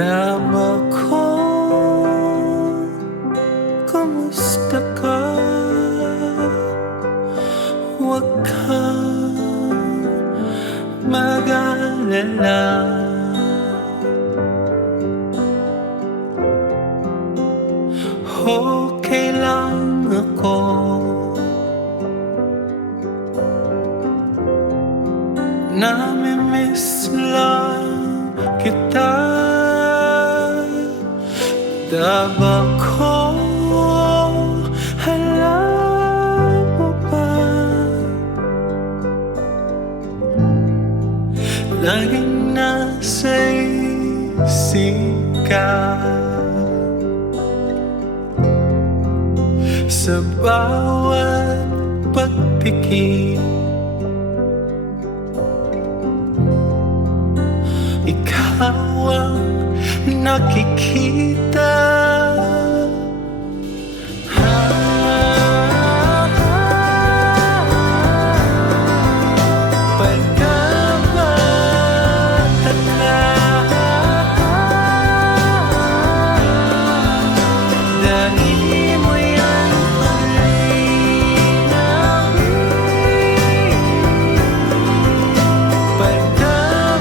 Tama ko, kumusta ka? Huwag kang mag-alala. Okay lang ako. Nami-miss lang kita. Tama ko, alam mo ba? Laging nasa isip ka. Sa bawat pagpikit, ikaw ang nakikita. Pagkabata ka, dahil mo yan pagkabata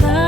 ka.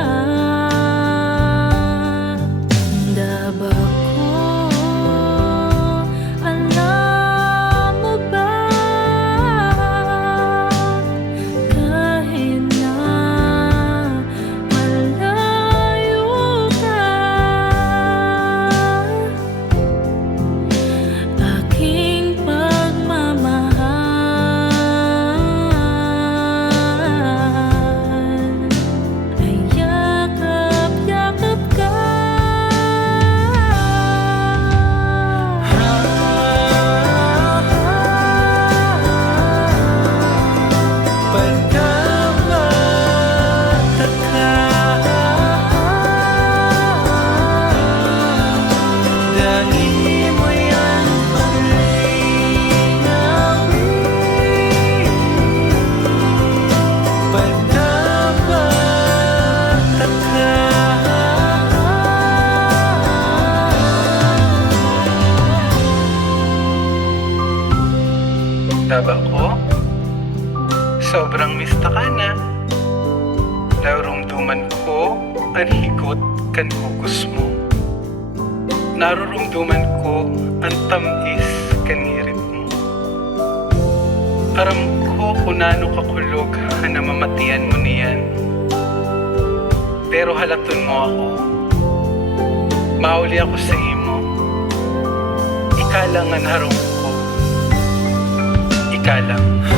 Taba ko, sobrang mista ka na. Narurumduman ko ang higot kan kukus mo. Narurumduman ko ang tamis kan ngirit mo. Aram ko kung nano kakulog na mamatian mo niyan. Pero halaton mo ako. Mauli ako sa imo. Ikalangan harong ko. Ika lang.